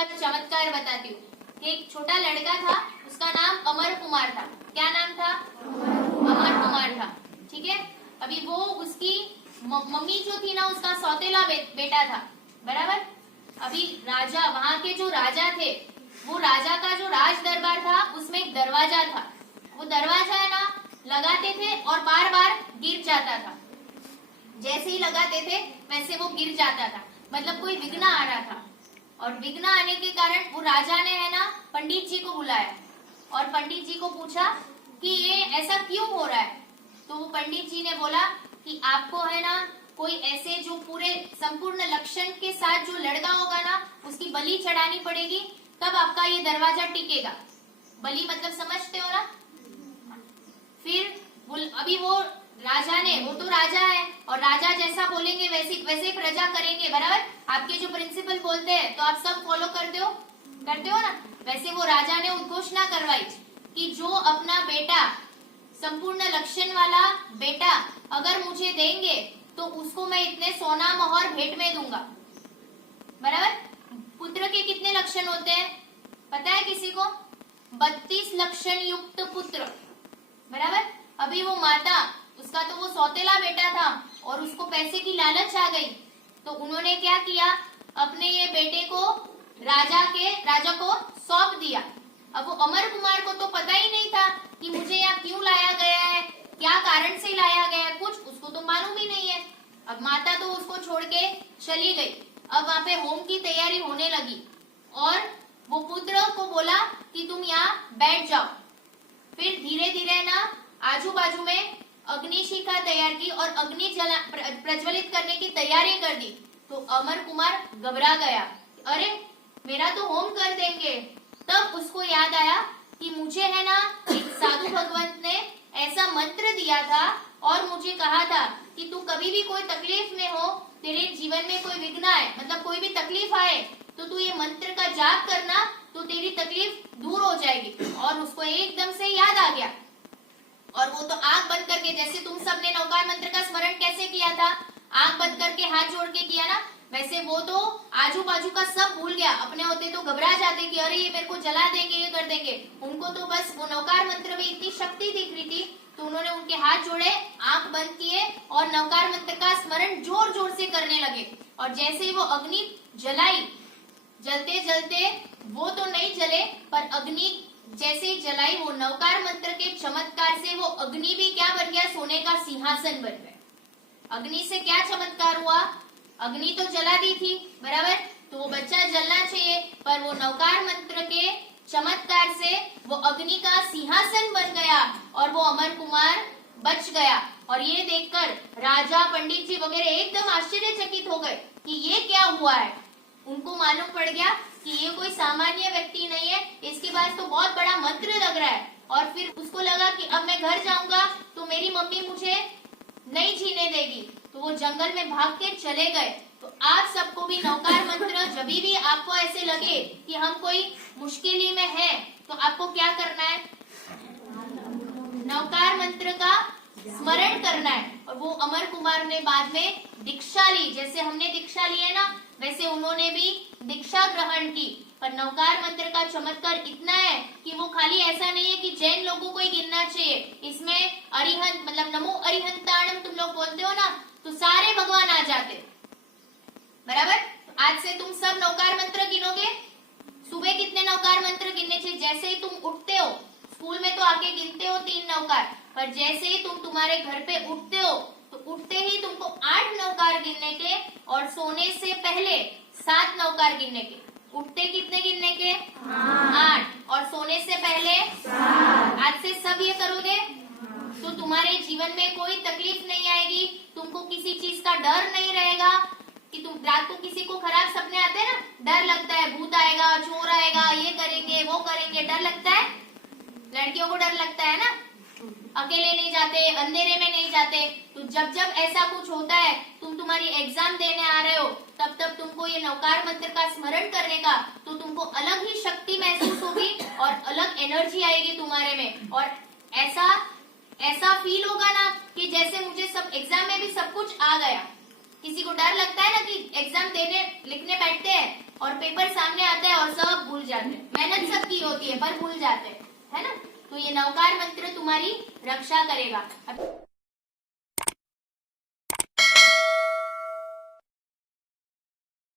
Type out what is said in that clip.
का चमत्कार बताती हूँ। एक छोटा लड़का था, उसका नाम अमर कुमार था। क्या नाम था? अमर कुमार था। ठीक है। अभी वो उसकी मम्मी जो थी ना, उसका सौतेला बेटा था, बराबर। अभी राजा, वहां के जो राजा थे, वो राजा का जो राज दरबार था, उसमें एक दरवाजा था। वो दरवाजा है ना, लगाते थे और बार बार गिर जाता था। जैसे ही लगाते थे वैसे वो गिर जाता था, मतलब कोई विघ्न आ रहा था। और विघ्न आने के कारण वो राजा ने है ना पंडित जी को बुलाया और पंडित जी को पूछा कि ये ऐसा क्यों हो रहा है। तो वो पंडित जी ने बोला कि आपको है ना कोई ऐसे जो पूरे संपूर्ण लक्षण के साथ जो लड़का होगा ना, उसकी बलि चढ़ानी पड़ेगी, तब आपका ये दरवाजा टिकेगा। बलि मतलब समझते हो ना। फिर अभी वो राजा ने, वो तो राजा है और राजा जैसा बोलेंगे वैसे प्रजा करेंगे, बराबर। आपके जो प्रिंसिपल बोलते हैं तो आप सब फॉलो करते हो ना। वैसे वो राजा ने उद्घोषणा करवाई कि जो अपना बेटा, संपूर्ण लक्षण वाला बेटा अगर मुझे देंगे तो उसको मैं इतने सोना मोहर भेंट में दूंगा, बराबर। पुत्र के कितने लक्षण होते हैं पता है किसी को? 32 लक्षण युक्त पुत्र, बराबर। अभी वो माता, उसका तो वो सौतेला बेटा था और उसको पैसे की लालच आ गई, तो उन्होंने क्या किया, अपने ये बेटे को राजा को सौंप दिया। अब वो अमर कुमार को तो पता ही नहीं था कि मुझे यहाँ क्यों लाया गया है, क्या कारण से लाया गया है, कुछ उसको तो मालूम ही नहीं है। अब माता तो उसको छोड़ के चली गई। अब वहां पे होम की तैयारी होने लगी और वो पुत्र को बोला कि तुम यहाँ बैठ जाओ। फिर धीरे धीरे ना आजू बाजू में अग्निशिखा तैयार की और अग्नि प्रज्वलित करने की तैयारी कर दी। तो अमर कुमार घबरा गया, अरे मेरा तो होम कर देंगे। तब उसको याद आया कि मुझे है ना एक साधु भगवंत ने ऐसा मंत्र दिया था और मुझे कहा था कि तू कभी भी कोई तकलीफ में हो, तेरे जीवन में कोई विघ्न आए, मतलब कोई भी तकलीफ आए, तो तू ये मंत्र का जाप करना, तो तेरी तकलीफ दूर हो जाएगी। और उसको एकदम से याद आ गया और वो तो आंख बंद करके, जैसे तुम सबने नौकार मंत्र का स्मरण कैसे किया था, आंख बंद करके हाथ जोड़ के किया ना, वैसे वो तो आजू बाजू का सब भूल गया। अपने होते तो घबरा जाते कि अरे ये मेरे को जला देंगे, ये कर देंगे। उनको तो बस वो नौकार मंत्र में इतनी शक्ति दिख रही थी, तो उन्होंने उनके हाथ जोड़े, आंख बंद किए और नौकार मंत्र का स्मरण जोर जोर से करने लगे। और जैसे ही वो अग्नि जलाई, जलते जलते वो तो नहीं जले, पर अग्नि जैसे ही जलाई, वो नवकार मंत्र के चमत्कार से वो अग्नि भी क्या बन गया, सोने का सिंहासन बन गया। अग्नि से क्या चमत्कार हुआ, अग्नि तो जला दी थी, बराबर, तो वो बच्चा जलना चाहिए, पर वो नवकार मंत्र के चमत्कार से वो अग्नि का सिंहासन बन गया और वो अमर कुमार बच गया। और ये देखकर राजा, पंडित जी वगैरह एकदम आश्चर्यचकित हो गए कि ये क्या हुआ है। उनको मालूम पड़ गया कि ये कोई सामान्य व्यक्ति नहीं है, इसके पास तो बहुत बड़ा मंत्र लग रहा है। और फिर उसको लगा कि अब मैं घर जाऊंगा तो मेरी मम्मी मुझे नहीं जीने देगी, तो वो जंगल में भाग के चले गए। तो आप सबको भी नौकार मंत्र, जब भी आपको ऐसे लगे कि हम कोई मुश्किली में है, तो आपको क्या करना है, नौकार मंत्र का स्मरण करना है। और वो अमर कुमार ने बाद में दीक्षा ली, जैसे हमने दीक्षा ली है ना, वैसे उन्होंने भी दीक्षा ग्रहण की। पर नौकार मंत्र का चमत्कार इतना है कि वो खाली ऐसा नहीं है कि जैन लोगों को ही गिनना चाहिए, इसमें अरिहंत मतलब नमो अरिहंताणम तुम लोग बोलते हो ना, तो सारे भगवान आ जाते, बराबर। तो आज से तुम सब नौकार मंत्र गिनोगे। सुबह कितने नौकार मंत्र गिनने चाहिए, जैसे ही तुम उठते हो, स्कूल में तो आके गिनते हो 3 नौकार, पर जैसे ही तुम तुम्हारे घर पे उठते हो तो उठते ही तुमको 8 नौकार गिनने के और सोने से पहले 7 नौकार गिनने के। उठते कितने गिनने के? 8 और सोने से पहले 7। आज से सब ये करोगे तो तुम्हारे जीवन में कोई तकलीफ नहीं आएगी, तुमको किसी चीज का डर नहीं रहेगा कि तुम रात को किसी को खराब सपने आते हैं ना, डर लगता है भूत आएगा, चोर आएगा, ये करेंगे वो करेंगे, डर लगता है। लड़कियों को डर लगता है ना, अकेले नहीं जाते, अंधेरे में नहीं जाते। तो जब जब ऐसा कुछ होता है, तुम्हारी एग्जाम देने आ रहे हो, तब तब तुमको ये नौकार मंत्र का स्मरण करने का, तो तुमको अलग ही शक्ति महसूस होगी और अलग एनर्जी आएगी तुम्हारे में। और ऐसा फील होगा ना कि जैसे मुझे सब एग्जाम में भी सब कुछ आ गया, किसी को डर लगता है ना कि एग्जाम देने लिखने बैठते हैं और पेपर सामने आता है और सब भूल जाते हैं, मेहनत सब की होती है पर भूल जाते हैं, है ना। तो ये नवकार मंत्र तुम्हारी रक्षा करेगा।